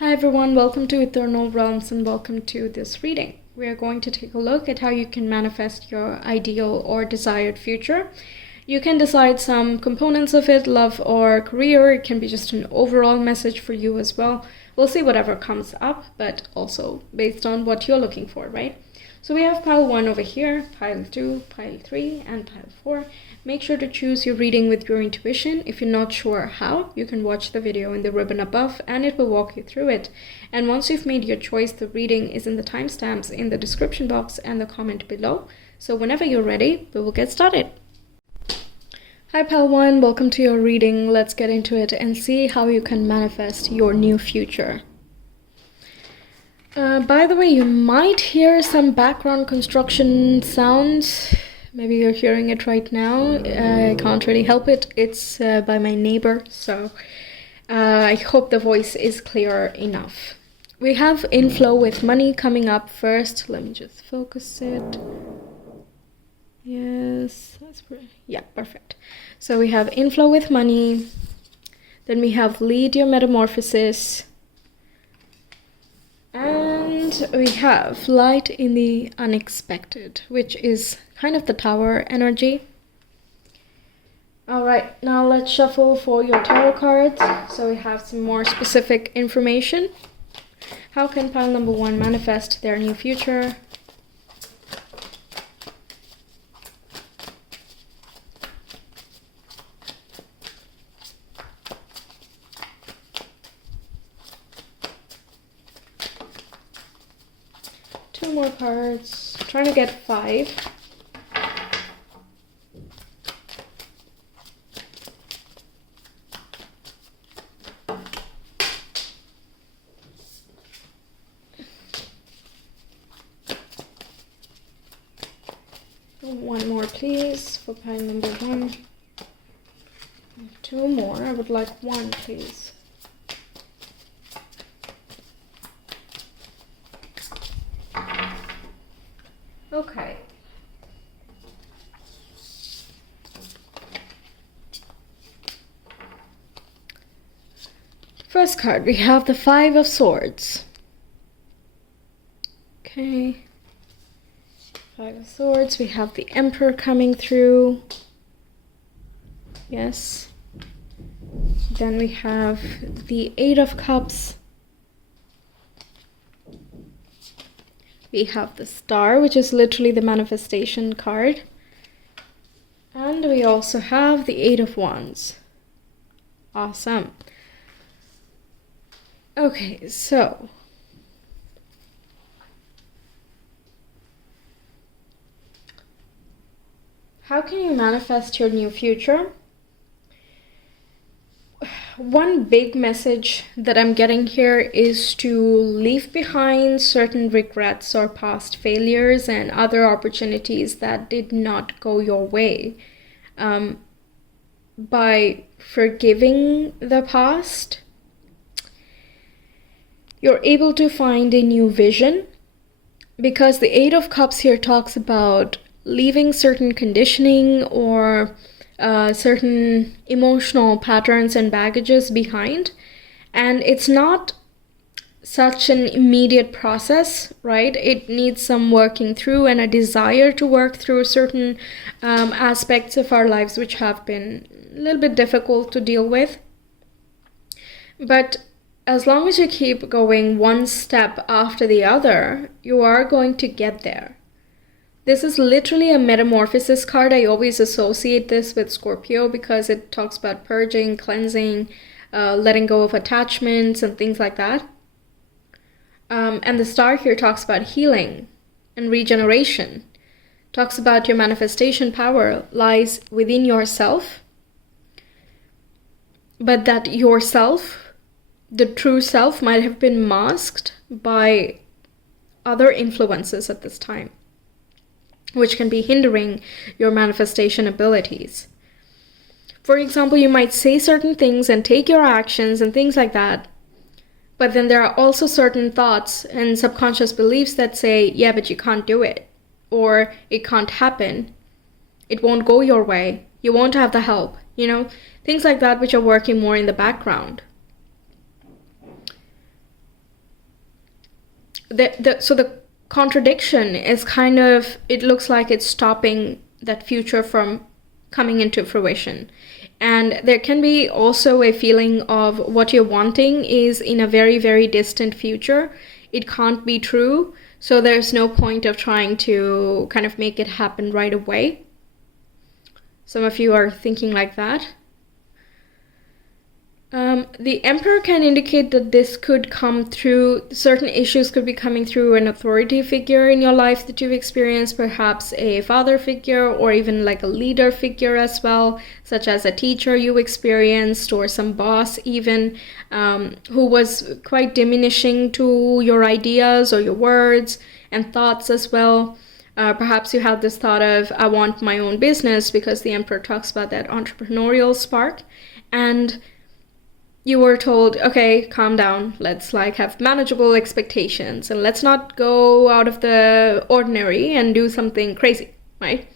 Hi everyone, welcome to Ethernal Realms and welcome to this reading. We are going to take a look at how you can manifest your ideal or desired future. You can decide some components of it, love or career. It can be just an overall message for you as well. We'll see whatever comes up, but also based on what you're looking for, right? So we have pile 1 over here, pile 2, pile 3, and pile 4. Make sure to choose your reading with your intuition. If you're not sure how, you can watch the video in the ribbon above and it will walk you through it. And once you've made your choice, the reading is in the timestamps in the description box and the comment below. So whenever you're ready, we will get started. Hi pile 1, welcome to your reading. Let's get into it and see how you can manifest your new future. By the way, you might hear some background construction sounds. Maybe you're hearing it right now. I can't really help it. It's by my neighbor, so I hope the voice is clear enough. We have inflow with money coming up first. Let me just focus it. Yes, that's pretty. Yeah, perfect. So we have inflow with money. Then we have lead your metamorphosis. And we have light in the unexpected, which is kind of the tower energy. All right, now let's shuffle for your tarot cards so we have some more specific information. How can pile number 1 manifest their new future? Two more cards. I'm trying to get 5. One more please for pile number 1. 2 more. I would like 1 please. Okay. First card, we have the 5 of Swords. Okay. 5 of Swords, we have the Emperor coming through. Yes. Then we have the 8 of Cups. We have the Star, which is literally the manifestation card. And we also have the 8 of Wands. Awesome. Okay, so how can you manifest your new future? One big message that I'm getting here is to leave behind certain regrets or past failures and other opportunities that did not go your way. By forgiving the past, you're able to find a new vision, because the 8 of Cups here talks about leaving certain conditioning or certain emotional patterns and baggages behind. And it's not such an immediate process, right? It needs some working through and a desire to work through certain aspects of our lives which have been a little bit difficult to deal with. But as long as you keep going one step after the other, you are going to get there. This is literally a metamorphosis card. I always associate this with Scorpio because it talks about purging, cleansing, letting go of attachments and things like that. And the Star here talks about healing and regeneration. Talks about your manifestation power lies within yourself, but that yourself, the true self, might have been masked by other influences at this time, which can be hindering your manifestation abilities. For example, you might say certain things and take your actions and things like that, but then there are also certain thoughts and subconscious beliefs that say, yeah, but you can't do it, or it can't happen, it won't go your way, you won't have the help, you know, things like that which are working more in the background. So the contradiction is kind of, it looks like it's stopping that future from coming into fruition. And there can be also a feeling of what you're wanting is in a very, very distant future. It can't be true. So there's no point of trying to kind of make it happen right away. Some of you are thinking like that. The Emperor can indicate that this could come through, certain issues could be coming through an authority figure in your life that you've experienced, perhaps a father figure or even like a leader figure as well, such as a teacher you experienced or some boss even, who was quite diminishing to your ideas or your words and thoughts as well. Perhaps you had this thought of, I want my own business, because the Emperor talks about that entrepreneurial spark, and you were told, okay, calm down, let's like have manageable expectations and let's not go out of the ordinary and do something crazy, right?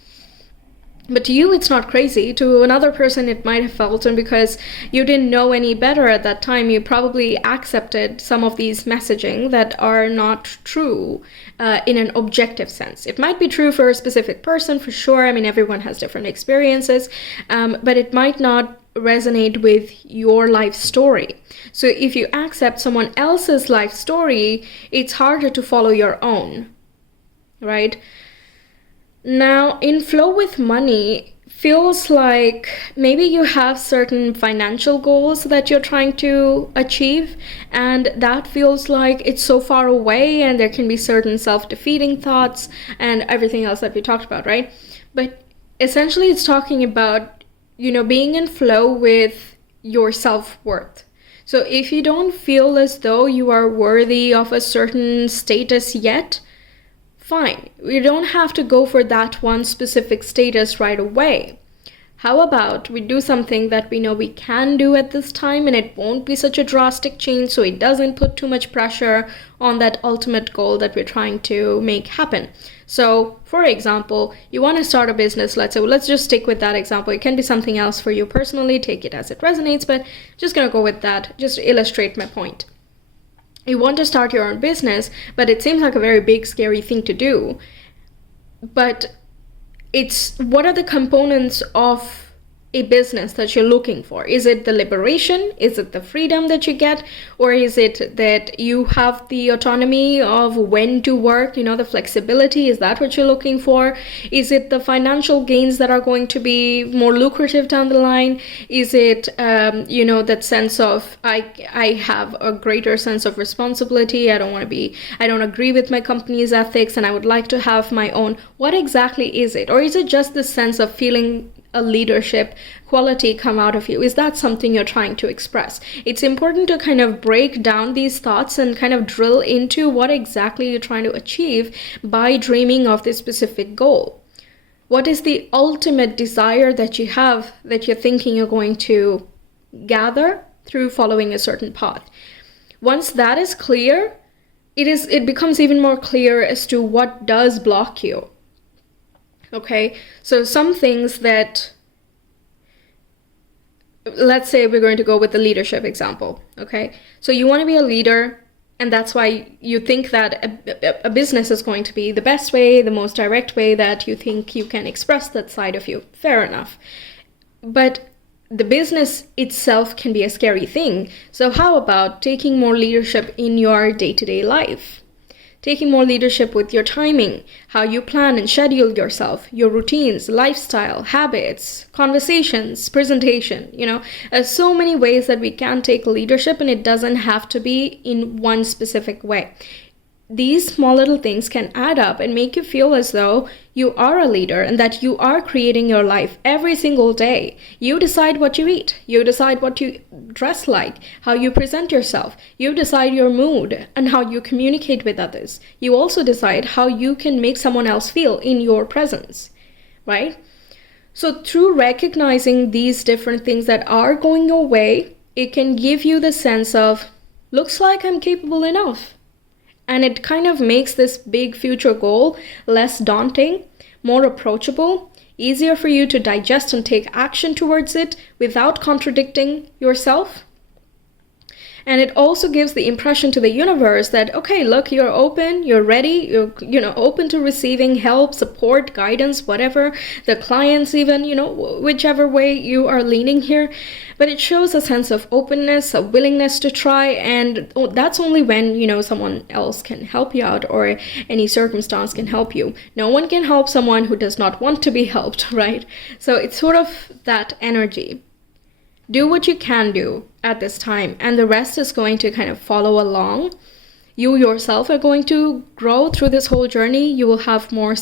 But to you, it's not crazy. To another person, it might have felt, and because you didn't know any better at that time, you probably accepted some of these messaging that are not true in an objective sense. It might be true for a specific person, for sure. I mean, everyone has different experiences, but it might not resonate with your life story. So if you accept someone else's life story, it's harder to follow your own, right? Now, in flow with money, feels like maybe you have certain financial goals that you're trying to achieve, and that feels like it's so far away, and there can be certain self-defeating thoughts and everything else that we talked about, right? But essentially it's talking about, being in flow with your self-worth. So if you don't feel as though you are worthy of a certain status yet, fine. You don't have to go for that one specific status right away. How about we do something that we know we can do at this time, and it won't be such a drastic change, so it doesn't put too much pressure on that ultimate goal that we're trying to make happen. So, for example, you want to start a business, let's say, let's just stick with that example. It can be something else for you personally, take it as it resonates, but just going to go with that just to illustrate my point. You want to start your own business, but it seems like a very big, scary thing to do. But it's, what are the components of a business that you're looking for? Is it the liberation? Is it the freedom that you get? Or is it that you have the autonomy of when to work, the flexibility? Is that what you're looking for? Is it the financial gains that are going to be more lucrative down the line? Is it, that sense of, I have a greater sense of responsibility. I don't agree with my company's ethics and I would like to have my own. What exactly is it? Or is it just the sense of feeling a leadership quality come out of you? Is that something you're trying to express? It's important to kind of break down these thoughts and kind of drill into what exactly you're trying to achieve by dreaming of this specific goal. What is the ultimate desire that you have, that you're thinking you're going to gather through following a certain path? Once that is clear, it becomes even more clear as to what does block you. Okay, so some things that, let's say we're going to go with the leadership example, okay? So you want to be a leader, and that's why you think that a business is going to be the best way, the most direct way that you think you can express that side of you. Fair enough. But the business itself can be a scary thing. So how about taking more leadership in your day-to-day life? Taking more leadership with your timing, how you plan and schedule yourself, your routines, lifestyle, habits, conversations, presentation, There's so many ways that we can take leadership, and it doesn't have to be in one specific way. These small little things can add up and make you feel as though you are a leader and that you are creating your life every single day. You decide what you eat. You decide what you dress like, how you present yourself. You decide your mood and how you communicate with others. You also decide how you can make someone else feel in your presence, right? So through recognizing these different things that are going your way, it can give you the sense of, looks like I'm capable enough. And it kind of makes this big future goal less daunting, more approachable, easier for you to digest and take action towards it without contradicting yourself. And it also gives the impression to the universe that, okay, look, you're open, you're ready, you're, open to receiving help, support, guidance, whatever, the clients even, whichever way you are leaning here. But it shows a sense of openness, a willingness to try, and that's only when, someone else can help you out or any circumstance can help you. No one can help someone who does not want to be helped, right? So it's sort of that energy. Do what you can do at this time, and the rest is going to kind of follow along. You yourself are going to grow through this whole journey. You will have more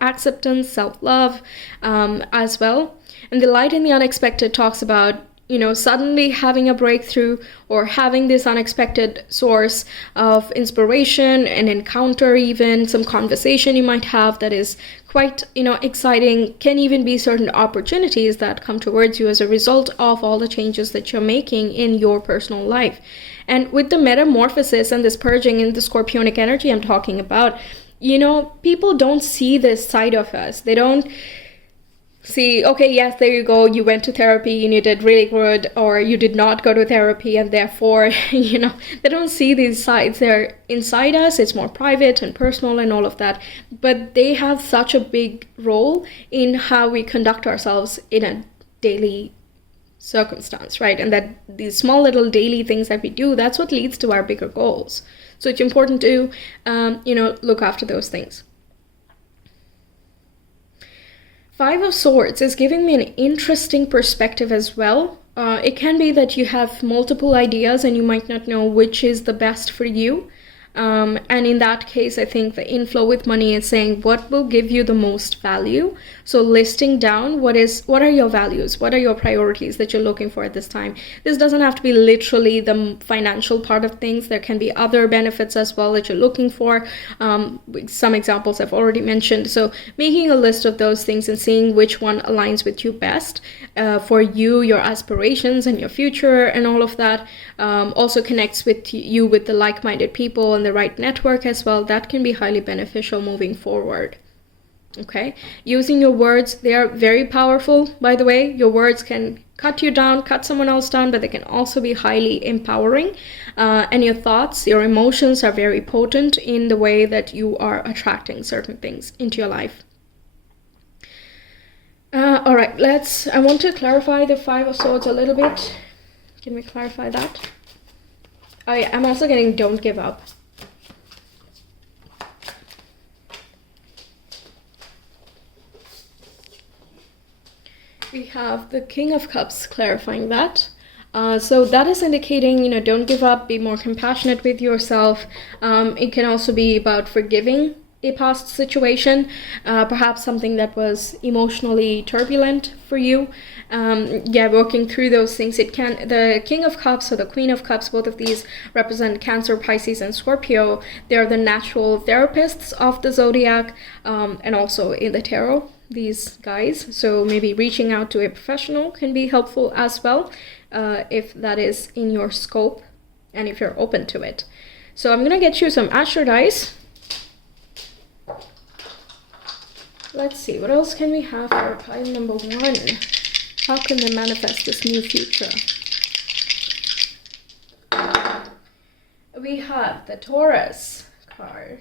acceptance, self-love as well. And the light in the unexpected talks about, suddenly having a breakthrough or having this unexpected source of inspiration, an encounter, even some conversation you might have that is quite, exciting, can even be certain opportunities that come towards you as a result of all the changes that you're making in your personal life. And with the metamorphosis and this purging in the scorpionic energy I'm talking about, people don't see this side of us. They don't see, okay, yes, there you go, you went to therapy and you did really good, or you did not go to therapy and therefore, they don't see these sides. They're inside us, it's more private and personal and all of that, but they have such a big role in how we conduct ourselves in a daily circumstance, right? And that these small little daily things that we do, that's what leads to our bigger goals. So it's important to, look after those things. Five of Swords is giving me an interesting perspective as well. It can be that you have multiple ideas and you might not know which is the best for you. And in that case, I think the inflow with money is saying what will give you the most value. So listing down what are your values, what are your priorities that you're looking for at this time. This doesn't have to be literally the financial part of things. There can be other benefits as well that you're looking for. Some examples I've already mentioned. So making a list of those things and seeing which one aligns with you best for you, your aspirations and your future and all of that. Also connects with you with the like-minded people and the right network as well. That can be highly beneficial moving forward. Okay, using your words, they are very powerful, by the way. Your words can cut you down, cut someone else down, but they can also be highly empowering. And your thoughts, your emotions are very potent in the way that you are attracting certain things into your life. All right, I want to clarify the Five of Swords a little bit. Can we clarify that? Oh yeah, I'm also getting don't give up. We have the King of Cups clarifying that. So that is indicating, don't give up, be more compassionate with yourself. It can also be about forgiving a past situation, perhaps something that was emotionally turbulent for you. Working through those things. The King of Cups or the Queen of Cups, both of these represent Cancer, Pisces, and Scorpio. They are the natural therapists of the zodiac, and also in the tarot, these guys. So maybe reaching out to a professional can be helpful as well, if that is in your scope and if you're open to it. So I'm gonna get you some Astro dice. Let's see, what else can we have for pile number 1? How can they manifest this new future? We have the Taurus card,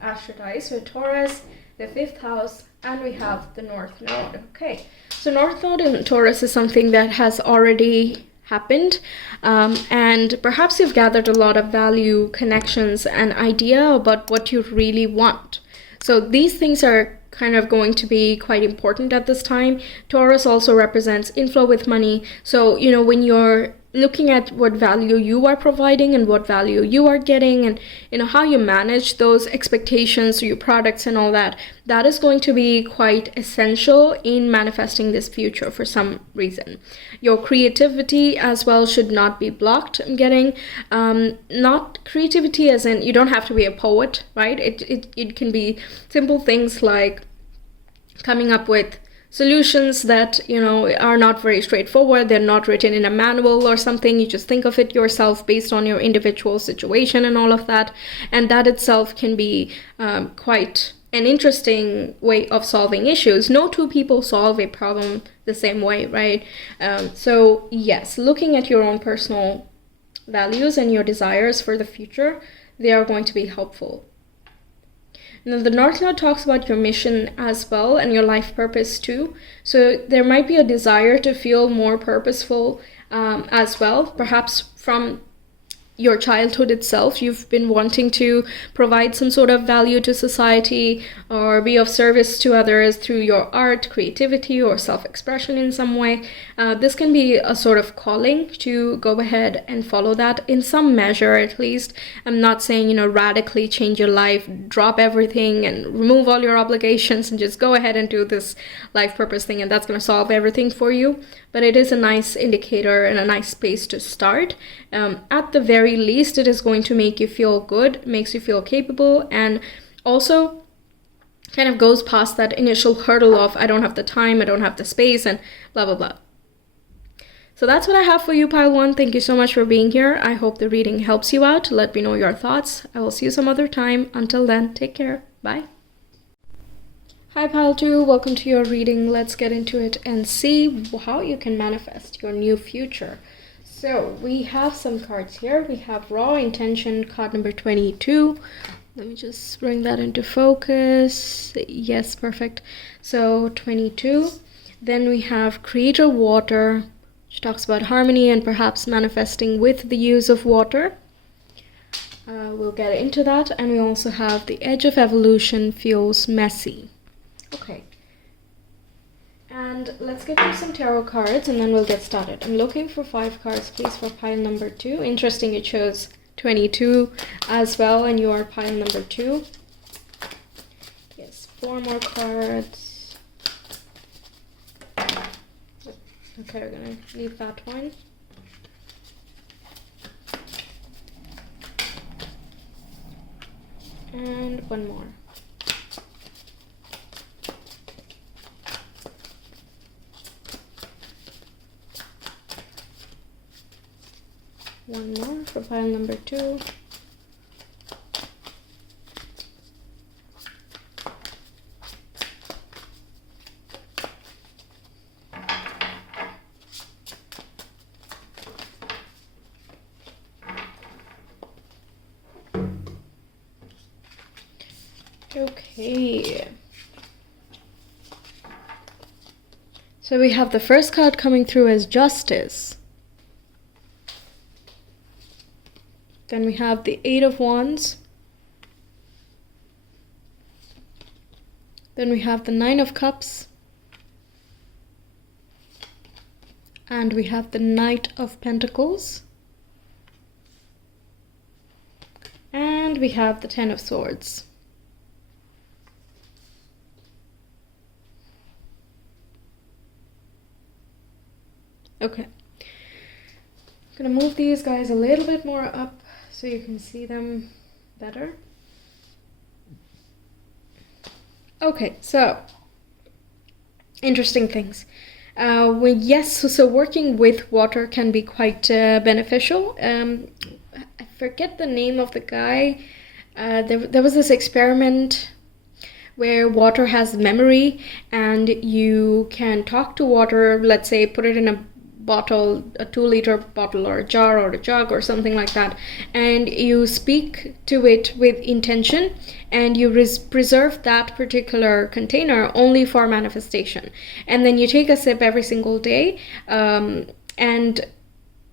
Astro dice, so Taurus, the 5th house, and we have the North Node. Okay, so North Node in Taurus is something that has already happened, and perhaps you've gathered a lot of value, connections, and idea about what you really want. So these things are kind of going to be quite important at this time. Taurus also represents inflow with money. So, when you're looking at what value you are providing and what value you are getting, and how you manage those expectations, your products and all that, that is going to be quite essential in manifesting this future for some reason. Your creativity as well should not be blocked. I'm getting not creativity as in you don't have to be a poet, right? It can be simple things like coming up with solutions that are not very straightforward. They're not written in a manual or something. You just think of it yourself based on your individual situation and all of that, and that itself can be quite an interesting way of solving issues. No two people solve a problem the same way, right? So yes, looking at your own personal values and your desires for the future, they are going to be helpful. Now, the North Node talks about your mission as well and your life purpose too. So there might be a desire to feel more purposeful as well, perhaps from your childhood itself. You've been wanting to provide some sort of value to society or be of service to others through your art, creativity, or self-expression in some way. This can be a sort of calling to go ahead and follow that in some measure, at least. I'm not saying, radically change your life, drop everything and remove all your obligations and just go ahead and do this life purpose thing and that's going to solve everything for you. But it is a nice indicator and a nice space to start. At the very least, it is going to make you feel good, makes you feel capable, and also kind of goes past that initial hurdle of I don't have the time, I don't have the space, and blah, blah, blah. So that's what I have for you, Pile 1. Thank you so much for being here. I hope the reading helps you out. Let me know your thoughts. I will see you some other time. Until then, take care. Bye. Hi Pile 2, welcome to your reading. Let's get into it and see how you can manifest your new future. So we have some cards here. We have Raw Intention, card number 22. Let me just bring that into focus. Yes, perfect. So 22. Then we have Creator Water, which talks about harmony and perhaps manifesting with the use of water. We'll get into that. And we also have The Edge of Evolution, feels messy. Okay, and let's get you some tarot cards and then we'll get started. I'm looking for 5 cards, please, for pile number 2. Interesting, you chose 22 as well, and you are pile number 2. Yes, 4 more cards. Okay, we're gonna leave that one. And 1 more. One more for pile number 2. Okay. So we have the first card coming through as Justice. Then we have the 8 of Wands. Then we have the 9 of Cups. And we have the Knight of Pentacles. And we have the 10 of Swords. Okay. I'm gonna move these guys a little bit more up so you can see them better. Okay, so interesting things. So working with water can be quite beneficial. I forget the name of the guy. There was this experiment where water has memory and you can talk to water, let's say put it in a bottle, a 2-liter bottle or a jar or a jug or something like that, and you speak to it with intention and you preserve that particular container only for manifestation, and then you take a sip every single day, and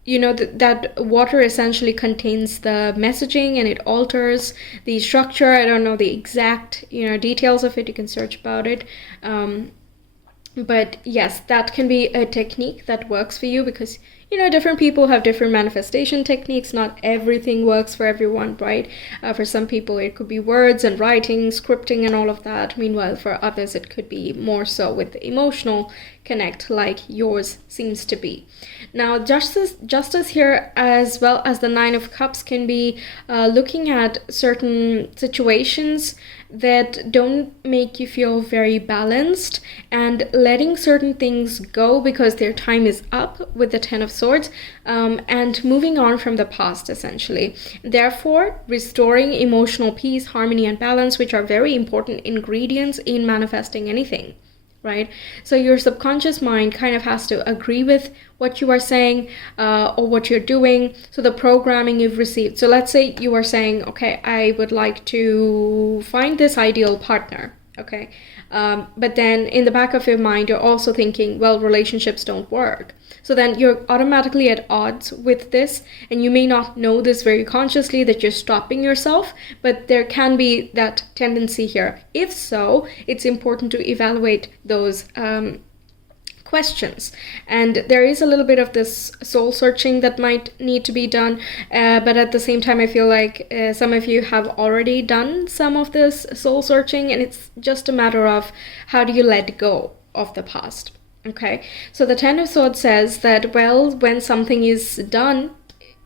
that water essentially contains the messaging and it alters the structure. I don't know the exact details of it, you can search about it. But yes, that can be a technique that works for you because, different people have different manifestation techniques. Not everything works for everyone, right? For some people, it could be words and writing, scripting and all of that. Meanwhile, for others, it could be more so with the emotional connect like yours seems to be. Now, justice here, as well as the 9 of Cups, can be looking at certain situations that don't make you feel very balanced and letting certain things go because their time is up with the 10 of Swords, and moving on from the past essentially. Therefore, restoring emotional peace, harmony and balance, which are very important ingredients in manifesting anything. right? So your subconscious mind kind of has to agree with what you are saying or what you're doing. So the programming you've received. So let's say you are saying, okay, I would like to find this ideal partner. Okay. But then in the back of your mind, you're also thinking, well, relationships don't work. So then you're automatically at odds with this, and you may not know this very consciously that you're stopping yourself, but there can be that tendency here. If so, it's important to evaluate those questions. And there is a little bit of this soul searching that might need to be done, but at the same time I feel like some of you have already done some of this soul searching, and it's just a matter of how do you let go of the past. Okay, so the Ten of Swords says that, well, when something is done,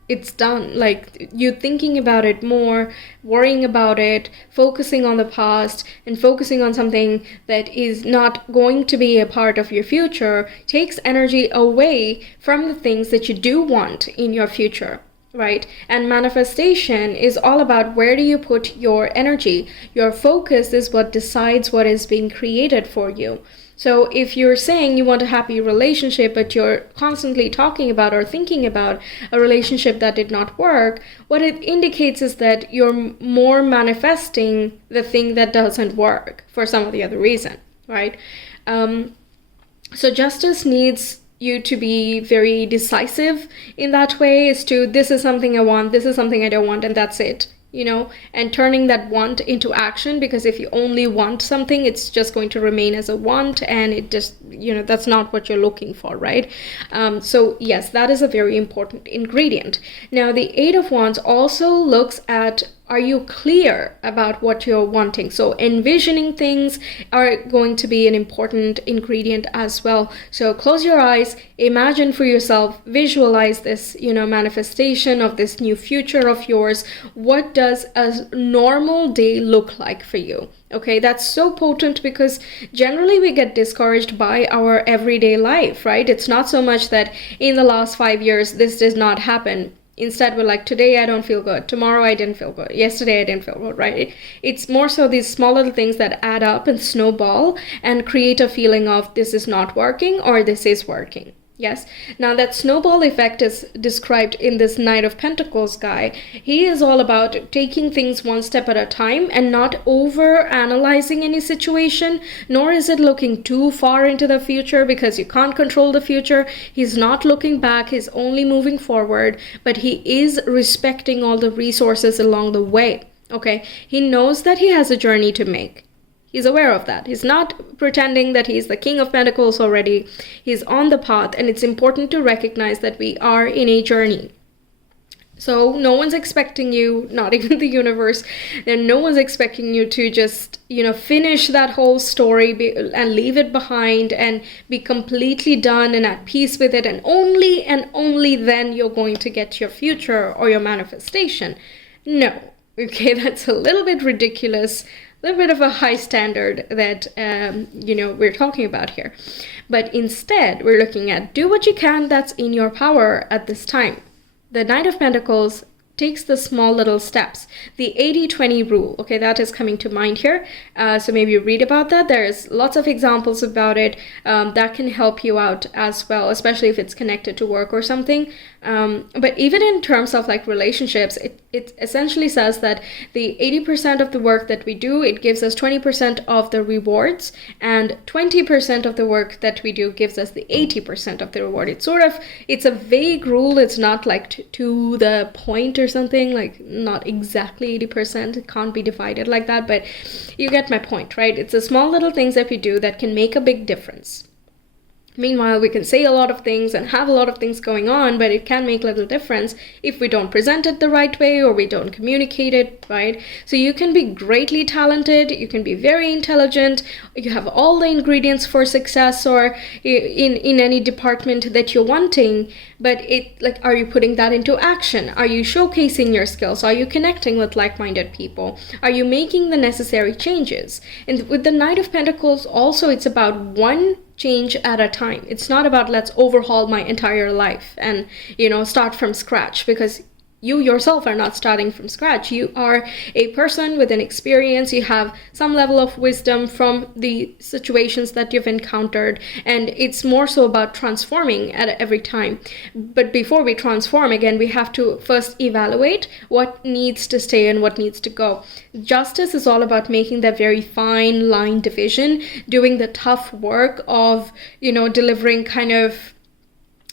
it's done. Like, you thinking about it more, worrying about it, focusing on the past, and focusing on something that is not going to be a part of your future takes energy away from the things that you do want in your future, right? And manifestation is all about where do you put your energy. Your focus is what decides what is being created for you. So if you're saying you want a happy relationship, but you're constantly talking about or thinking about a relationship that did not work, what it indicates is that you're more manifesting the thing that doesn't work for some of the other reason, right? So justice needs you to be very decisive in that way, as to this is something I want, this is something I don't want, and that's it. You know, and turning that want into action, because if you only want something, it's just going to remain as a want, and it just, you know, that's not what you're looking for, right? So yes, that is a very important ingredient. Now, the Eight of Wands also looks at, are you clear about what you're wanting? So envisioning things are going to be an important ingredient as well. So close your eyes, imagine for yourself, visualize this, you know, manifestation of this new future of yours. What does a normal day look like for you? Okay, that's so potent, because generally we get discouraged by our everyday life, right? It's not so much that in the last 5 years this did not happen. Instead, we're like, today I don't feel good, tomorrow I didn't feel good, yesterday I didn't feel good, right? It's more so these small little things that add up and snowball and create a feeling of this is not working or this is working. Yes. Now that snowball effect is described in this Knight of Pentacles guy. He is all about taking things one step at a time and not over analyzing any situation, nor is it looking too far into the future, because you can't control the future. He's not looking back, he's only moving forward, but he is respecting all the resources along the way. Okay. He knows that he has a journey to make. He's aware of that. He's not pretending that he's the King of Pentacles already. He's on the path, and it's important to recognize that we are in a journey. So no one's expecting you, not even the universe, and no one's expecting you to just, you know, finish that whole story and leave it behind and be completely done and at peace with it, and only then you're going to get your future or your manifestation. No. Okay, that's a little bit ridiculous. A little bit of a high standard that, you know, we're talking about here. But instead, we're looking at do what you can that's in your power at this time. The Knight of Pentacles takes the small little steps. The 80-20 rule, okay, that is coming to mind here. So maybe read about that. There's lots of examples about it that can help you out as well, especially if it's connected to work or something. But even in terms of like relationships, it essentially says that the 80% of the work that we do, it gives us 20% of the rewards, and 20% of the work that we do gives us the 80% of the reward. It's a vague rule. It's not like to the point or something, like not exactly 80%. It can't be divided like that, but you get my point, right? It's the small little things that we do that can make a big difference. Meanwhile, we can say a lot of things and have a lot of things going on, but it can make little difference if we don't present it the right way or we don't communicate it, right? So you can be greatly talented, you can be very intelligent, you have all the ingredients for success or in any department that you're wanting, but are you putting that into action? Are you showcasing your skills? Are you connecting with like-minded people? Are you making the necessary changes? And with the Knight of Pentacles also, it's about one change at a time. It's not about let's overhaul my entire life and, you know, start from scratch, because you yourself are not starting from scratch. You are a person with an experience. You have some level of wisdom from the situations that you've encountered, and it's more so about transforming at every time. But before we transform, again, we have to first evaluate what needs to stay and what needs to go. Justice is all about making that very fine line division, doing the tough work of, delivering kind of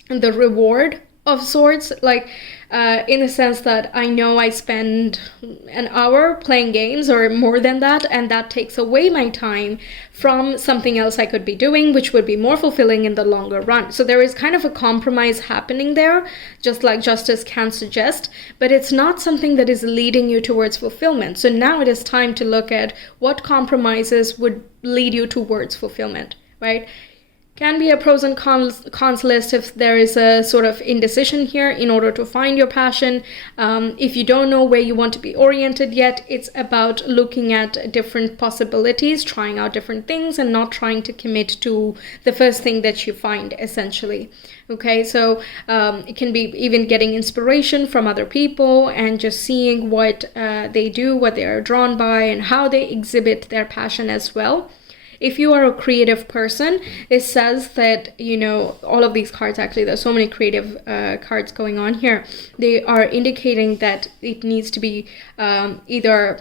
the reward of sorts, like in the sense that I know I spend an hour playing games or more than that, and that takes away my time from something else I could be doing, which would be more fulfilling in the longer run. So there is kind of a compromise happening there, just like justice can suggest, but it's not something that is leading you towards fulfillment. So now it is time to look at what compromises would lead you towards fulfillment, right? Can be a pros and cons list if there is a sort of indecision here in order to find your passion. If you don't know where you want to be oriented yet, it's about looking at different possibilities, trying out different things, and not trying to commit to the first thing that you find, essentially. Okay, so it can be even getting inspiration from other people and just seeing what they do, what they are drawn by, and how they exhibit their passion as well. If you are a creative person, it says that, all of these cards, actually, there's so many creative cards going on here. They are indicating that it needs to be either,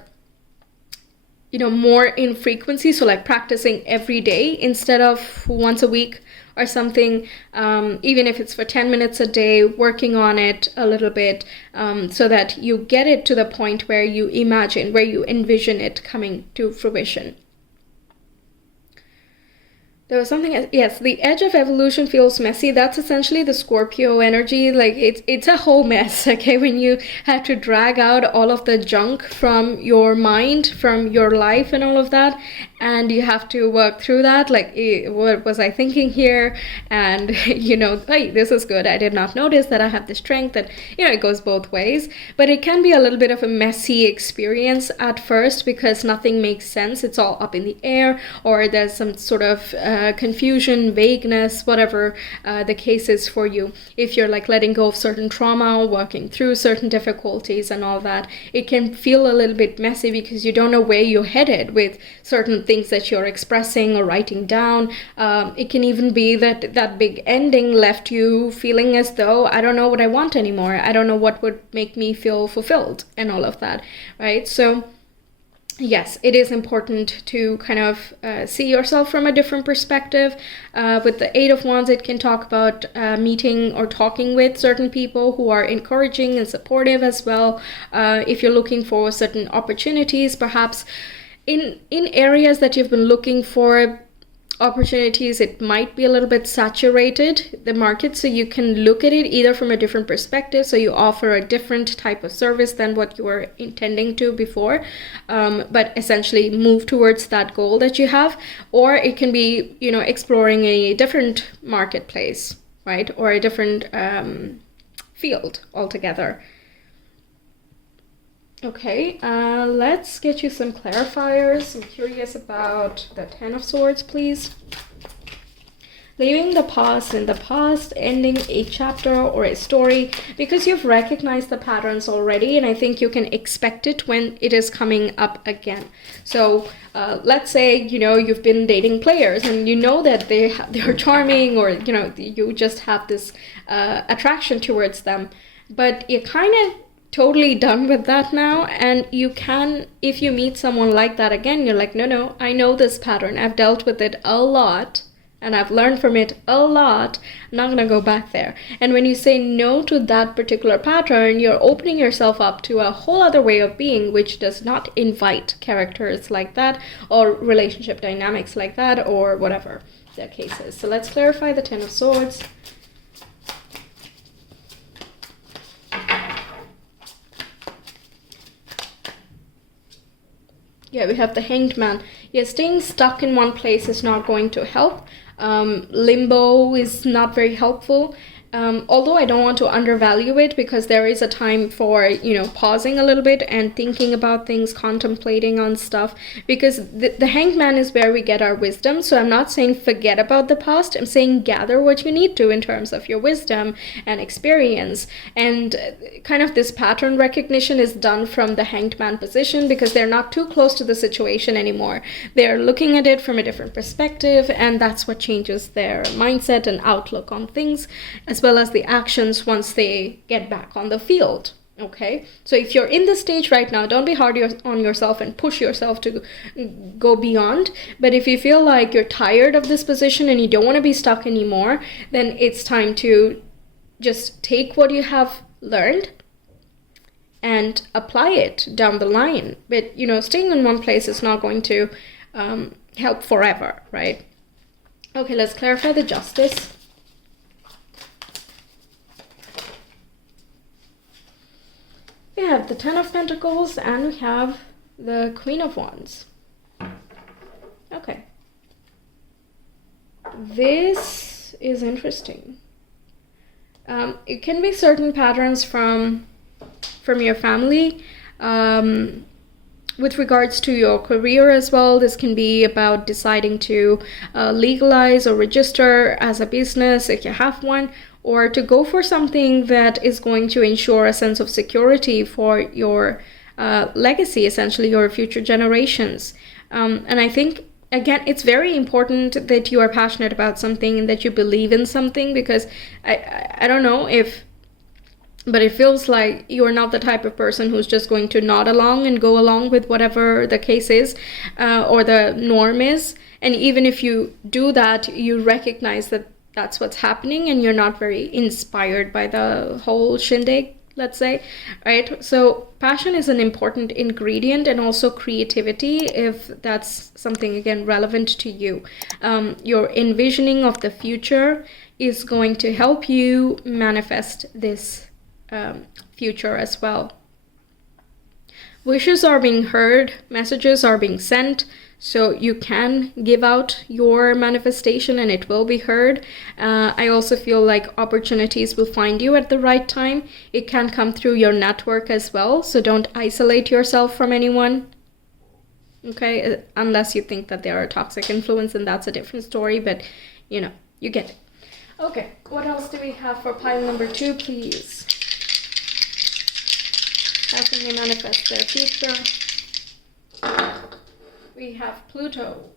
more in frequency. So like practicing every day instead of once a week or something, even if it's for 10 minutes a day, working on it a little bit, so that you get it to the point where you envision it coming to fruition. There was something, yes, the edge of evolution feels messy. That's essentially the Scorpio energy. Like it's a whole mess, okay? When you have to drag out all of the junk from your mind, from your life and all of that, and you have to work through that. Like, what was I thinking here? And, hey, this is good. I did not notice that I have the strength. And, it goes both ways. But it can be a little bit of a messy experience at first because nothing makes sense. It's all up in the air, or there's some sort of confusion, vagueness, whatever the case is for you. If you're like letting go of certain trauma, working through certain difficulties and all that, it can feel a little bit messy because you don't know where you're headed with certain things that you're expressing or writing down. It can even be that big ending left you feeling as though, I don't know what I want anymore. I don't know what would make me feel fulfilled and all of that, right? So yes, it is important to kind of see yourself from a different perspective. With the Eight of Wands, it can talk about meeting or talking with certain people who are encouraging and supportive as well. If you're looking for certain opportunities, perhaps in areas that you've been looking for opportunities, it might be a little bit saturated, the market, so you can look at it either from a different perspective, so you offer a different type of service than what you were intending to before, but essentially move towards that goal that you have. Or it can be, exploring a different marketplace, right, or a different field altogether. Okay, let's get you some clarifiers. I'm curious about the Ten of Swords, please. Leaving the past in the past, ending a chapter or a story, because you've recognized the patterns already, and I think you can expect it when it is coming up again. So let's say, you've been dating players and you know that they're charming, or, you just have this attraction towards them, but you kind of totally done with that now, and you can, if you meet someone like that again, you're like, no, I know this pattern, I've dealt with it a lot and I've learned from it a lot, I'm not gonna go back there. And when you say no to that particular pattern, you're opening yourself up to a whole other way of being, which does not invite characters like that or relationship dynamics like that, or whatever the case is. So let's clarify the Ten of Swords. Yeah, we have the Hanged Man. Yeah, staying stuck in one place is not going to help. Limbo is not very helpful. Although I don't want to undervalue it, because there is a time for, pausing a little bit and thinking about things, contemplating on stuff, because the Hanged Man is where we get our wisdom. So I'm not saying forget about the past. I'm saying gather what you need to in terms of your wisdom and experience. And kind of this pattern recognition is done from the Hanged Man position, because they're not too close to the situation anymore. They're looking at it from a different perspective, and that's what changes their mindset and outlook on things, as well as the actions once they get back on the field. Okay, so if you're in this stage right now, don't be hard on yourself and push yourself to go beyond. But if you feel like you're tired of this position and you don't want to be stuck anymore, then it's time to just take what you have learned and apply it down the line. But, staying in one place is not going to help forever, right? Okay, let's clarify the Justice. We have the Ten of Pentacles and we have the Queen of Wands. Okay. This is interesting. It can be certain patterns from your family. With regards to your career as well, this can be about deciding to legalize or register as a business if you have one, or to go for something that is going to ensure a sense of security for your legacy, essentially your future generations. And I think, again, it's very important that you are passionate about something and that you believe in something, because I don't know if, but it feels like you're not the type of person who's just going to nod along and go along with whatever the case is or the norm is. And even if you do that, you recognize that that's what's happening and you're not very inspired by the whole shindig, let's say, right? So passion is an important ingredient, and also creativity, if that's something, again, relevant to you. Your envisioning of the future is going to help you manifest this future as well. Wishes are being heard, messages are being sent, so you can give out your manifestation and it will be heard. I also feel like opportunities will find you at the right time. It can come through your network as well, so don't isolate yourself from anyone. Okay, unless you think that they are a toxic influence, and that's a different story, but you get it. Okay, what else do we have for pile number 2, please? How can they manifest their future? We have Pluto,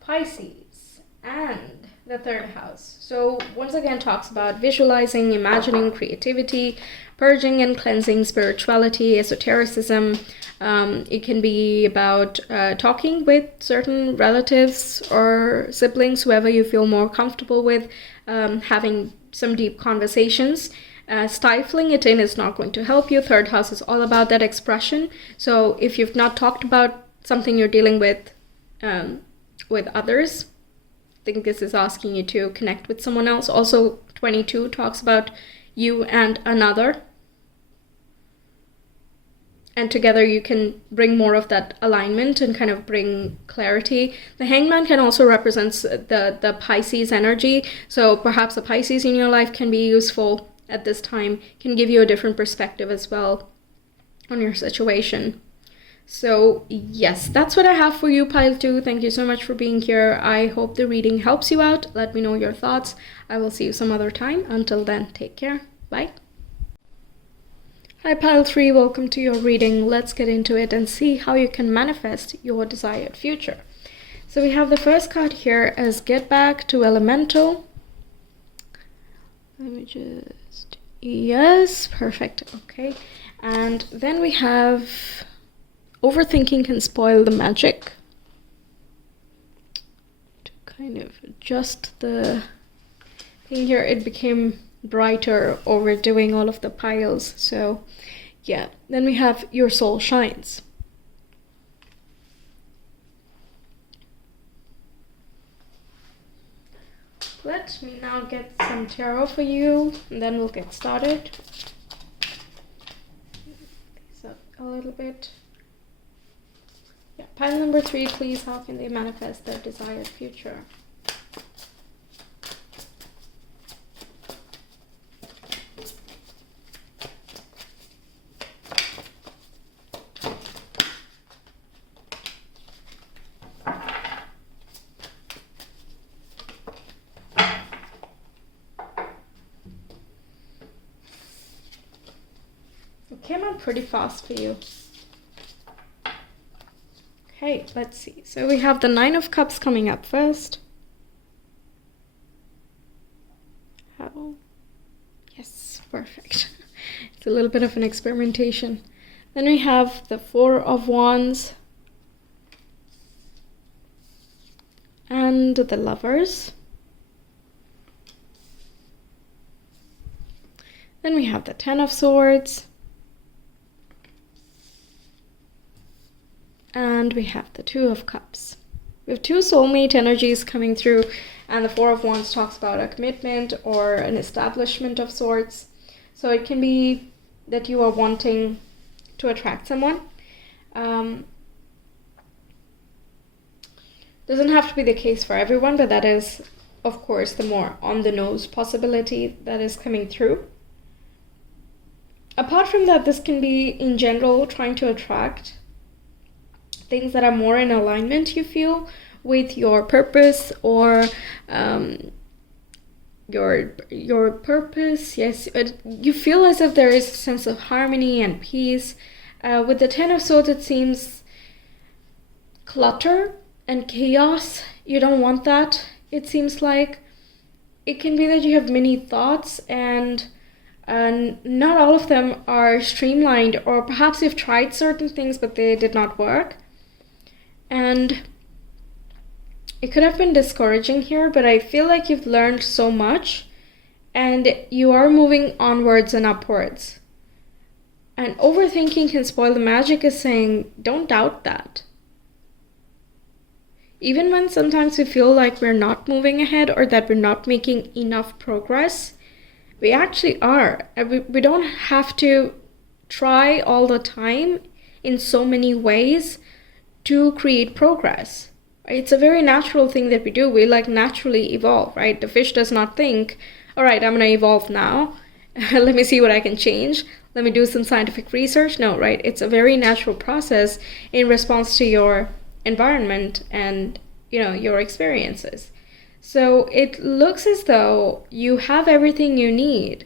Pisces, and the 3rd house. So once again talks about visualizing, imagining, creativity, purging and cleansing, spirituality, esotericism. It can be about talking with certain relatives or siblings, whoever you feel more comfortable with, having some deep conversations. Stifling it in is not going to help you. 3rd house is all about that expression. So if you've not talked about something you're dealing with others, I think this is asking you to connect with someone else. Also, 22 talks about you and another, and together you can bring more of that alignment and kind of bring clarity. The Hangman can also represent the Pisces energy, so perhaps a Pisces in your life can be useful at this time, can give you a different perspective as well on your situation. So yes, that's what I have for you, pile 2. Thank you so much for being here. I hope the reading helps you out. Let me know your thoughts. I will see you some other time. Until then, take care. Bye. Hi pile 3, welcome to your reading. Let's get into it and see how you can manifest your desired future. So we have the first card here as Get Back to Elemental. Let me just, yes, perfect, okay. And then we have Overthinking Can Spoil the Magic. To kind of adjust the thing here, it became brighter overdoing all of the piles. So yeah, then we have Your Soul Shines. Let me now get some tarot for you, and then we'll get started. These up a little bit. Yeah, pile number 3, please. How can they manifest their desired future? came out pretty fast for you. Okay, let's see. So we have the Nine of Cups coming up first. How? Yes, perfect. It's a little bit of an experimentation. Then we have the Four of Wands and the Lovers. Then we have the Ten of Swords. And we have the Two of Cups. We have two soulmate energies coming through, and the Four of Wands talks about a commitment or an establishment of sorts. So it can be that you are wanting to attract someone. Doesn't have to be the case for everyone, but that is, of course, the more on-the-nose possibility that is coming through. Apart from that, this can be, in general, trying to attract things that are more in alignment, you feel, with your purpose or your purpose. Yes, you feel as if there is a sense of harmony and peace. With the Ten of Swords, it seems clutter and chaos. You don't want that, it seems like. It can be that you have many thoughts and not all of them are streamlined, or perhaps you've tried certain things but they did not work. And it could have been discouraging here, but I feel like you've learned so much and you are moving onwards and upwards. And overthinking can spoil the magic is saying, don't doubt that. Even when sometimes we feel like we're not moving ahead or that we're not making enough progress, we actually are. We don't have to try all the time in so many ways to create progress. It's a very natural thing that we do. We naturally evolve, right? The fish does not think, all right, I'm going to evolve now. Let me see what I can change. Let me do some scientific research. No, right? It's a very natural process in response to your environment and, your experiences. So it looks as though you have everything you need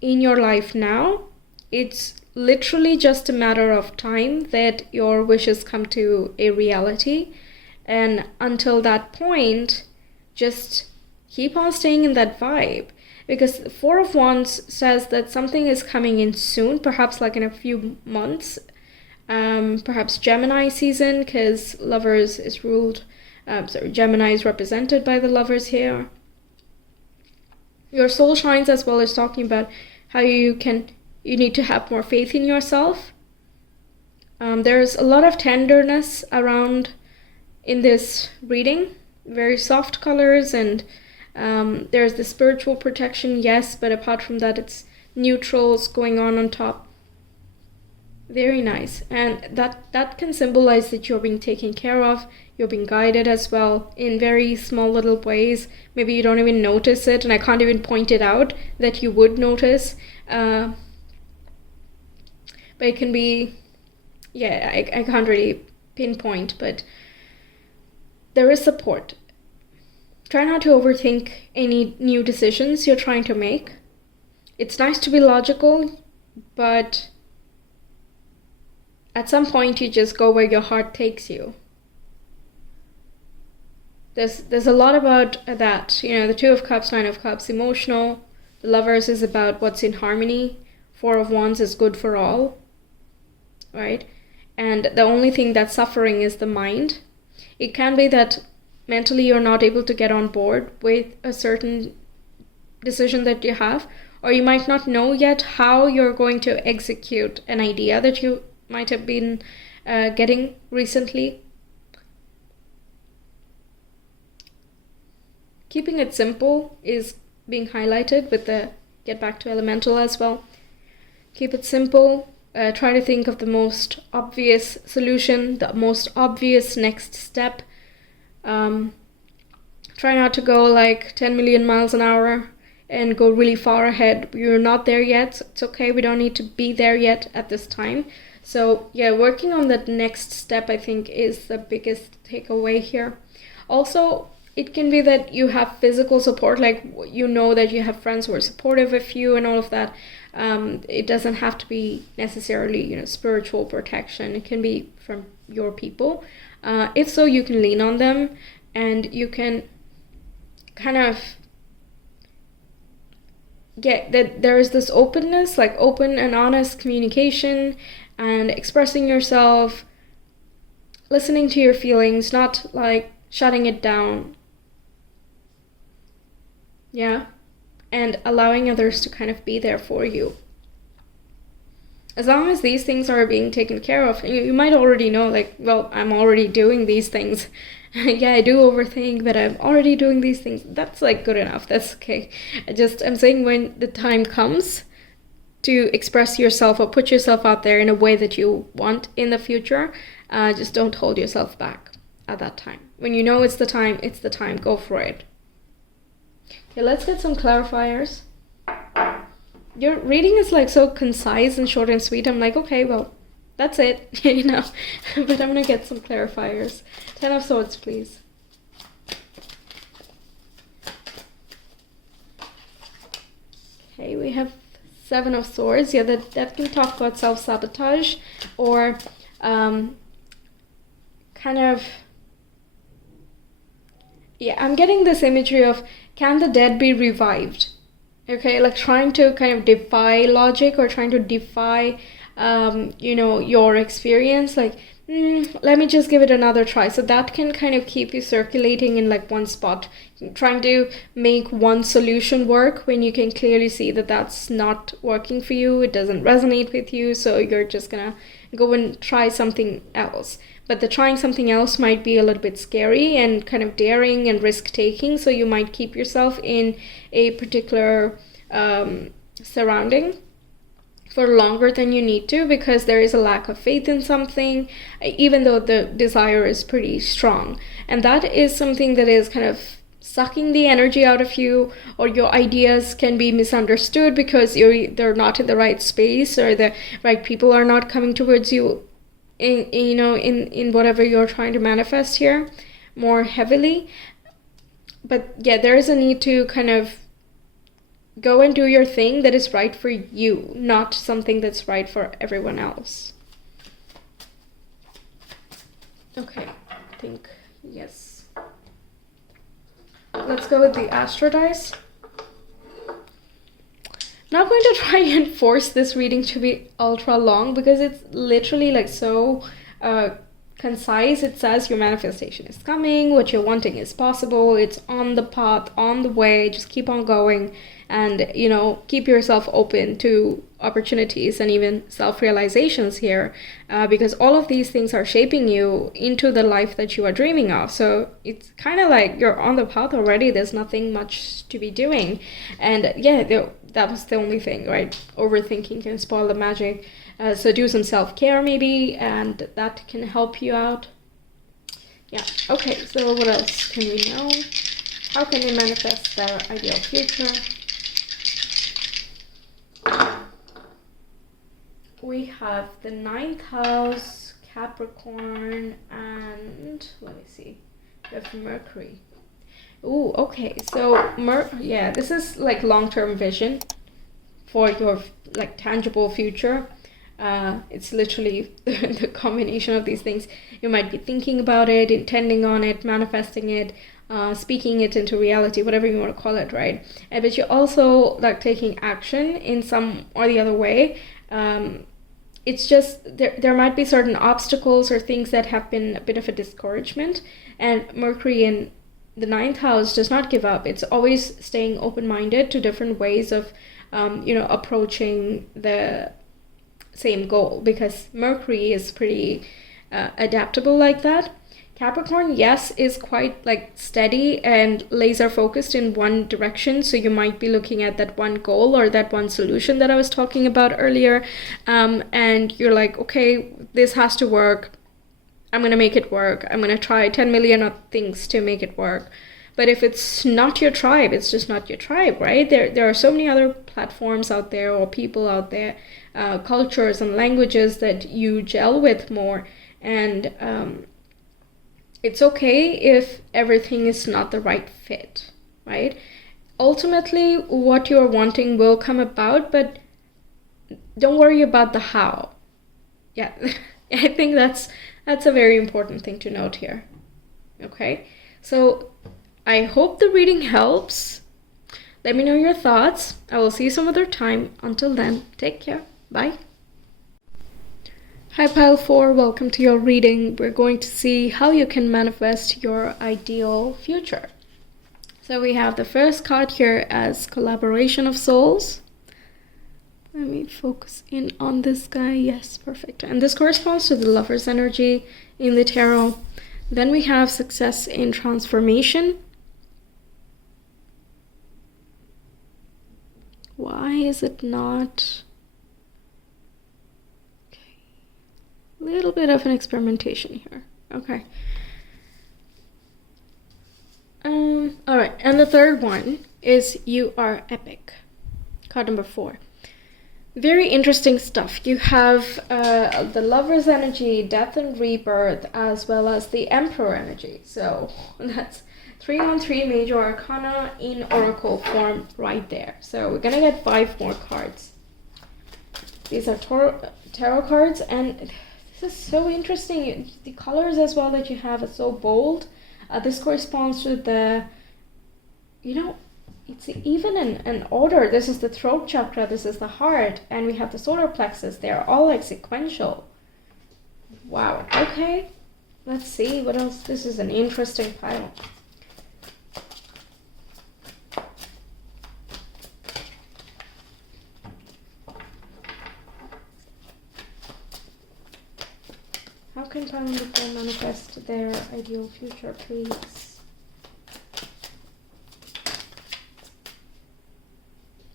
in your life now. It's literally just a matter of time that your wishes come to a reality. And until that point, just keep on staying in that vibe. Because the Four of Wands says that something is coming in soon, perhaps in a few months. Perhaps Gemini season, because Lovers is ruled, Gemini is represented by the Lovers here. Your soul shines as well as talking about how you need to have more faith in yourself. There's a lot of tenderness around in this reading, very soft colors, and there's the spiritual protection, yes, but apart from that, it's neutrals going on top. Very nice. And that can symbolize that you're being taken care of, you're being guided as well in very small little ways. Maybe you don't even notice it, and I can't even point it out that you would notice. But it can be, I can't really pinpoint, but there is support. Try not to overthink any new decisions you're trying to make. It's nice to be logical, but at some point you just go where your heart takes you. There's a lot about that. The Two of Cups, Nine of Cups, emotional. The Lovers is about what's in harmony. Four of Wands is good for all, right? And the only thing that's suffering is the mind. It can be that mentally you're not able to get on board with a certain decision that you have, or you might not know yet how you're going to execute an idea that you might have been getting recently. Keeping it simple is being highlighted with the get back to elemental as well. Keep it simple. Try to think of the most obvious solution, the most obvious next step. Try not to go 10 million miles an hour and go really far ahead. You're not there yet. It's okay. We don't need to be there yet at this time. So working on that next step, I think, is the biggest takeaway here. Also, it can be that you have physical support, that you have friends who are supportive of you and all of that. It doesn't have to be necessarily, spiritual protection. It can be from your people. If so, you can lean on them, and you can kind of get that there is this openness, like open and honest communication and expressing yourself, listening to your feelings, not like shutting it down. Yeah. And allowing others to kind of be there for you. As long as these things are being taken care of, you might already know, like, well, I'm already doing these things. Yeah, I do overthink, but I'm already doing these things. That's like good enough. That's okay. I'm saying when the time comes to express yourself or put yourself out there in a way that you want in the future, just don't hold yourself back at that time. When you know it's the time, go for it. Okay, let's get some clarifiers. Your reading is like so concise and short and sweet. I'm like, okay, well, that's it, but I'm gonna get some clarifiers. 10 of Swords, please. Okay, we have 7 of Swords. Yeah, that can talk about self-sabotage or kind of, yeah, I'm getting this imagery of, can the dead be revived? Okay, like trying to kind of defy logic or trying to defy, your experience. Like, let me just give it another try. So that can kind of keep you circulating in like one spot, trying to make one solution work when you can clearly see that that's not working for you. It doesn't resonate with you. So you're just gonna go and try something else. But the trying something else might be a little bit scary and kind of daring and risk-taking, so you might keep yourself in a particular surrounding for longer than you need to because there is a lack of faith in something, even though the desire is pretty strong. And that is something that is kind of sucking the energy out of you, or your ideas can be misunderstood because they're not in the right space, or the right people are not coming towards you in whatever you're trying to manifest here more heavily. But yeah, there is a need to kind of go and do your thing that is right for you, not something that's right for everyone else. Okay, I think yes. Let's go with the Astro dice. Not going to try and force this reading to be ultra long because it's literally like so concise. It says your manifestation is coming, what you're wanting is possible, it's on the path, on the way, just keep on going and keep yourself open to opportunities and even self-realizations here, because all of these things are shaping you into the life that you are dreaming of. So it's kind of like you're on the path already. There's nothing much to be doing. And yeah, that was the only thing, right? Overthinking can spoil the magic. So do some self-care maybe, and that can help you out. Yeah, okay, so what else can we know? How can they manifest their ideal future? We have the 9th house, Capricorn, and let me see, we have Mercury. Ooh, okay, so this is like long-term vision for your like tangible future. It's literally the combination of these things. You might be thinking about it, intending on it, manifesting it, speaking it into reality, whatever you want to call it, right? But you're also like taking action in some or the other way. It's just there might be certain obstacles or things that have been a bit of a discouragement, and Mercury in the 9th house does not give up. It's always staying open-minded to different ways of approaching the same goal, because Mercury is pretty adaptable like that. Capricorn, yes, is quite like steady and laser focused in one direction. So you might be looking at that one goal or that one solution that I was talking about earlier. And you're like, okay, this has to work. I'm going to make it work. I'm going to try 10 million things to make it work. But if it's not your tribe, it's just not your tribe, right? There are so many other platforms out there or people out there, cultures and languages that you gel with more. And it's okay if everything is not the right fit, right? Ultimately, what you're wanting will come about, but don't worry about the how. Yeah, I think that's a very important thing to note here. Okay, so I hope the reading helps. Let me know your thoughts. I will see you some other time. Until then, take care. Bye. Hi Pile 4, welcome to your reading. We're going to see how you can manifest your ideal future. So we have the first card here as Collaboration of Souls. Let me focus in on this guy. Yes, perfect. And this corresponds to the Lover's energy in the tarot. Then we have Success in Transformation. Why is it not? Okay. A little bit of an experimentation here. Okay. All right. And the third one is You Are Epic. Card number 4. Very interesting stuff. You have the Lover's energy, Death and Rebirth, as well as the Emperor energy. So that's 3 major arcana in oracle form right there. So we're gonna get 5 more cards. These are tarot cards, and this is so interesting. The colors as well that you have are so bold. This corresponds to the, it's even an order. This is the throat chakra, this is the heart, and we have the solar plexus. They're all like sequential. Wow, okay. Let's see what else. This is an interesting pile. How can pile number 4 manifest their ideal future, please?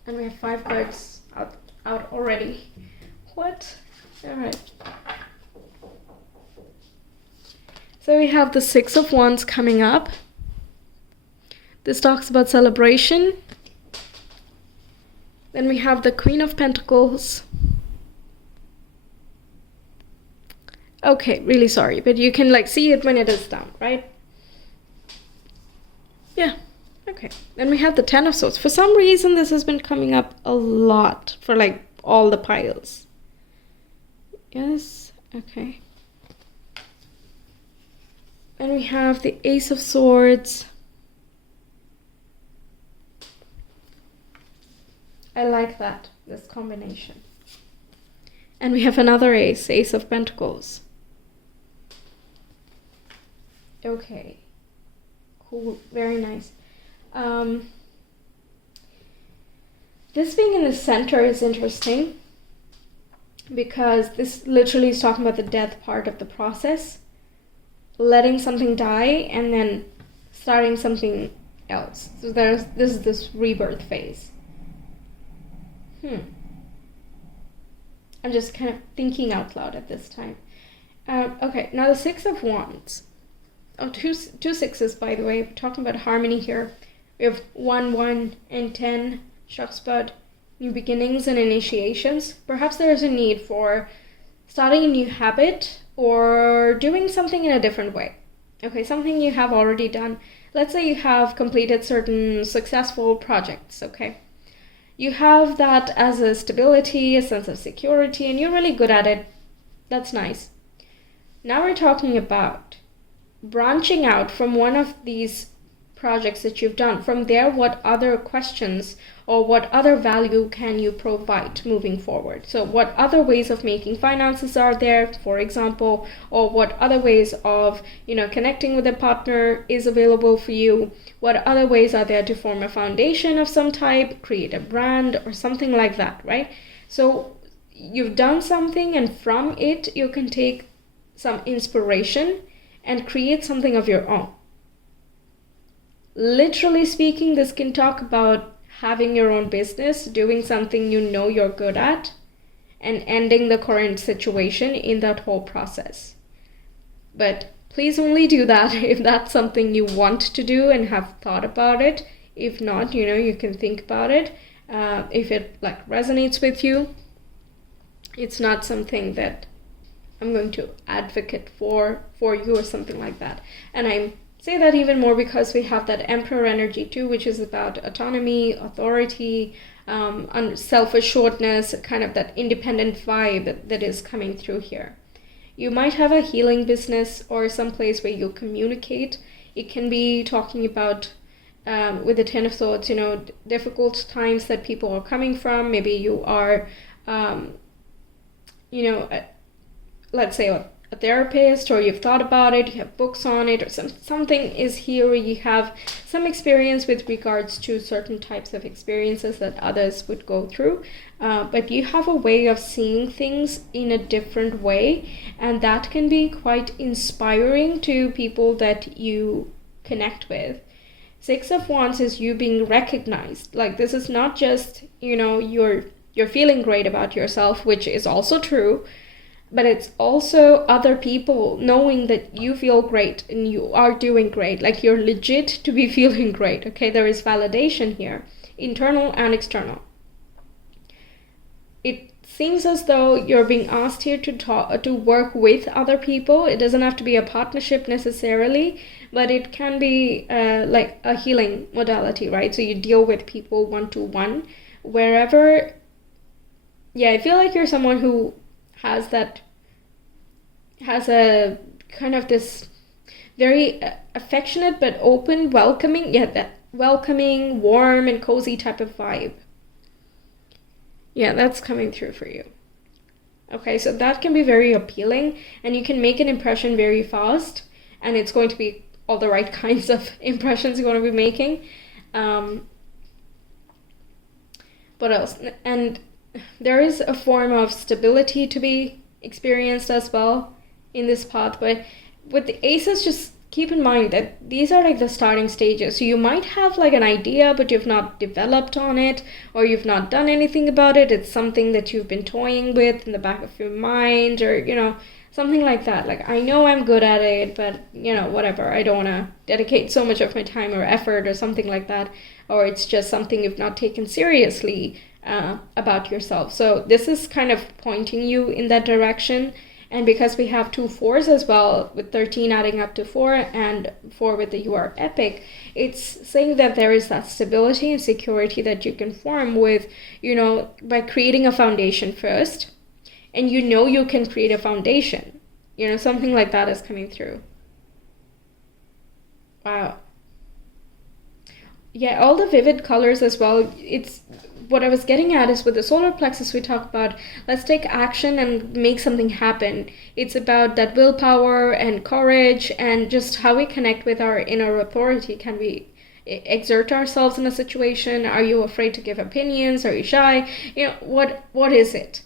And we have 5 cards out already. What? Alright. So we have the 6 of Wands coming up. This talks about celebration. Then we have the Queen of Pentacles. Okay, really sorry, but you can see it when it is down, right? Yeah. Okay, then we have the 10 of Swords. For some reason, this has been coming up a lot for all the piles. Yes, okay. Then we have the Ace of Swords. I like that, this combination. And we have another Ace, Ace of Pentacles. Okay, cool, very nice. This being in the center is interesting because this literally is talking about the death part of the process, letting something die and then starting something else. So this is this rebirth phase. I'm just kind of thinking out loud at this time. Okay, now the 6 of Wands. Oh, two sixes, by the way. We're talking about harmony here. We have 1, 1, and 10. Talks about new beginnings and initiations. Perhaps there is a need for starting a new habit or doing something in a different way. Okay, something you have already done. Let's say you have completed certain successful projects, okay? You have that as a stability, a sense of security, and you're really good at it. That's nice. Now we're talking about branching out from one of these projects that you've done. From there, what other questions or what other value can you provide moving forward? So what other ways of making finances are there, for example, or what other ways of, connecting with a partner is available for you? What other ways are there to form a foundation of some type, create a brand or something like that, right? So you've done something, and from it, you can take some inspiration and create something of your own. Literally speaking, this can talk about having your own business, doing something you're good at, and ending the current situation in that whole process. But please only do that if that's something you want to do and have thought about it. If not, you can think about it. If it resonates with you, it's not something that I'm going to advocate for you or something like that. And I'm say that even more because we have that Emperor energy too, which is about autonomy, authority, self-assuredness, kind of that independent vibe that is coming through here. You might have a healing business or some place where you communicate. It can be talking about, with the Ten of Swords, difficult times that people are coming from. Maybe you are, let's say a therapist, or you've thought about it, you have books on it, or something is here where you have some experience with regards to certain types of experiences that others would go through, but you have a way of seeing things in a different way, and that can be quite inspiring to people that you connect with. Six of Wands is you being recognized. Like, this is not just, you're feeling great about yourself, which is also true, but it's also other people knowing that you feel great and you are doing great. Like, you're legit to be feeling great, okay? There is validation here, internal and external. It seems as though you're being asked here to work with other people. It doesn't have to be a partnership necessarily, but it can be like a healing modality, right? So you deal with people one-to-one, wherever. Yeah, I feel like you're someone who has a kind of this very affectionate but open, welcoming, that welcoming, warm and cozy type of vibe. Yeah, that's coming through for you. Okay, so that can be very appealing, and you can make an impression very fast, and it's going to be all the right kinds of impressions you want to be making. What else? And there is a form of stability to be experienced as well in this path, but with the aces, just keep in mind that these are like the starting stages. So you might have like an idea, but you've not developed on it, or you've not done anything about it. It's something that you've been toying with in the back of your mind, or something like that. Like, I know I'm good at it, but whatever, I don't want to dedicate so much of my time or effort or something like that, or it's just something you've not taken seriously about yourself. So this is kind of pointing you in that direction. And because we have 2 4s as well, with 13 adding up to 4 and 4 with the You Are Epic, it's saying that there is that stability and security that you can form with, by creating a foundation first. And you can create a foundation. Something like that is coming through. Wow. Yeah, all the vivid colors as well. It's what I was getting at is with the solar plexus, we talk about, let's take action and make something happen. It's about that willpower and courage and just how we connect with our inner authority. Can we exert ourselves in a situation? Are you afraid to give opinions? Are you shy? What is it?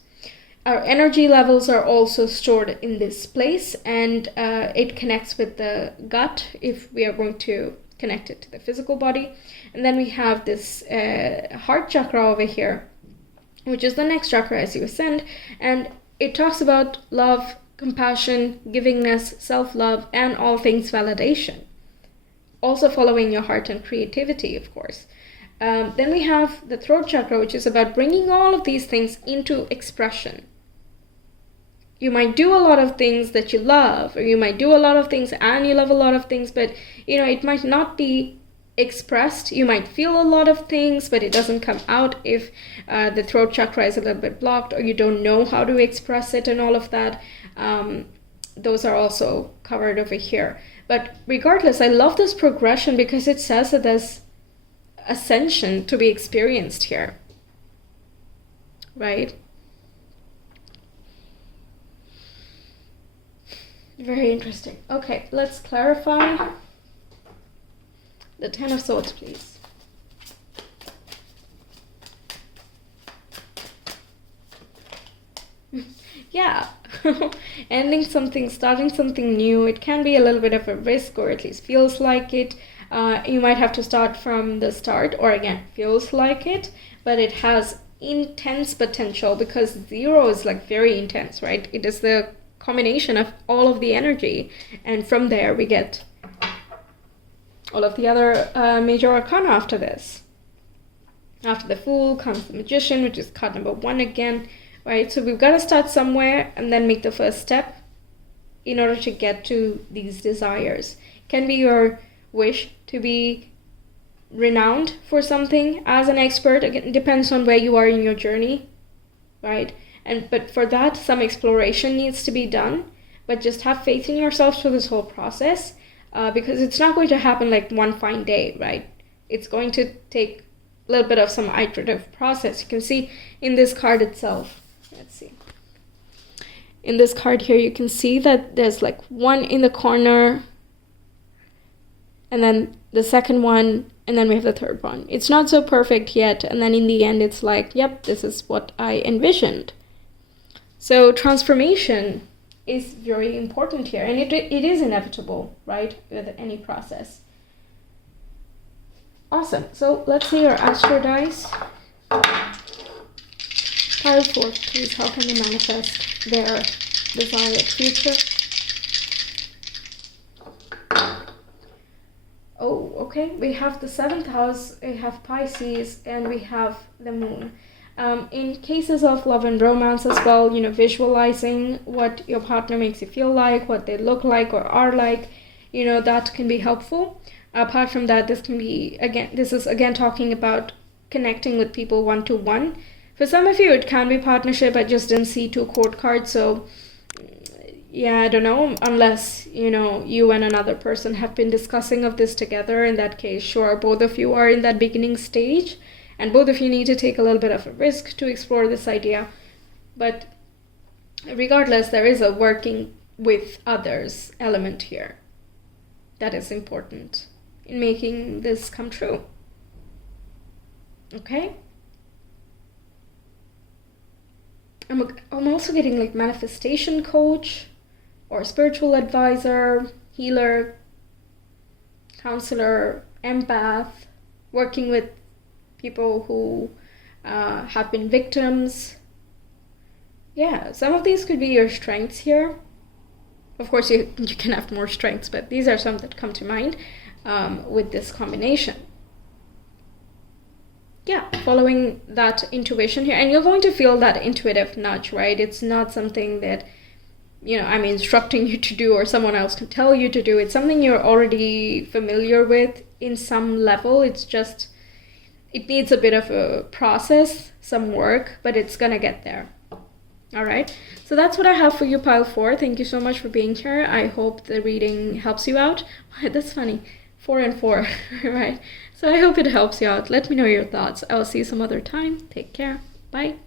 Our energy levels are also stored in this place, and it connects with the gut if we are going to connect it to the physical body. And then we have this heart chakra over here, which is the next chakra as you ascend, and it talks about love, compassion, givingness, self-love, and all things validation. Also following your heart and creativity, of course. Then we have the throat chakra, which is about bringing all of these things into expression. You might do a lot of things that you love, or you might do a lot of things and you love a lot of things, but it might not be expressed. You might feel a lot of things, but it doesn't come out if the throat chakra is a little bit blocked, or you don't know how to express it and all of that. Those are also covered over here. But regardless, I love this progression because it says that there's ascension to be experienced here, right? Very interesting. Okay, let's clarify the Ten of Swords, please. Yeah, ending something, starting something new. It can be a little bit of a risk, or at least feels like it. You might have to start from the start, or again, feels like it, but it has intense potential because 0 is like very intense, right? It is the combination of all of the energy, and from there we get all of the other major arcana after this. After the Fool comes the Magician, which is card number 1 again, right? So we've got to start somewhere and then make the first step. in order to get to these desires. It can be your wish to be renowned for something as an expert. Again, it depends on where you are in your journey, right? But for that, some exploration needs to be done. But just have faith in yourself through this whole process, because it's not going to happen like one fine day, right? It's going to take a little bit of some iterative process. You can see in this card itself. Let's see. In this card here, you can see that there's like one in the corner, and then the second one, and then we have the third one. It's not so perfect yet, and then in the end, it's like, yep, this is what I envisioned. So transformation is very important here, and it is inevitable, right, with any process. Awesome. So let's see your astro dice. Pile 4, please. How can they manifest their desired future? Oh, okay. We have the 7th house, we have Pisces, and we have the moon. In cases of love and romance as well, visualizing what your partner makes you feel like, what they look like or are like, that can be helpful. Apart from that, this is again talking about connecting with people one-to-one. For some of you, it can be partnership. I just didn't see 2 court cards, so yeah, I don't know, unless, you and another person have been discussing of this together. In that case, sure, both of you are in that beginning stage, and both of you need to take a little bit of a risk to explore this idea. But regardless, there is a working with others element here that is important in making this come true. Okay? I'm also getting like manifestation coach or spiritual advisor, healer, counselor, empath, working with people who have been victims. Yeah, some of these could be your strengths here. Of course, you can have more strengths, but these are some that come to mind with this combination. Yeah, following that intuition here. And you're going to feel that intuitive nudge, right? It's not something that, I'm instructing you to do or someone else can tell you to do. It's something you're already familiar with in some level. It's just, it needs a bit of a process, some work, but it's gonna get there. All right, so that's what I have for you, pile 4. Thank you so much for being here. I hope the reading helps you out. That's funny, 4 and 4, right? So I hope it helps you out. Let me know your thoughts. I will see you some other time. Take care. Bye.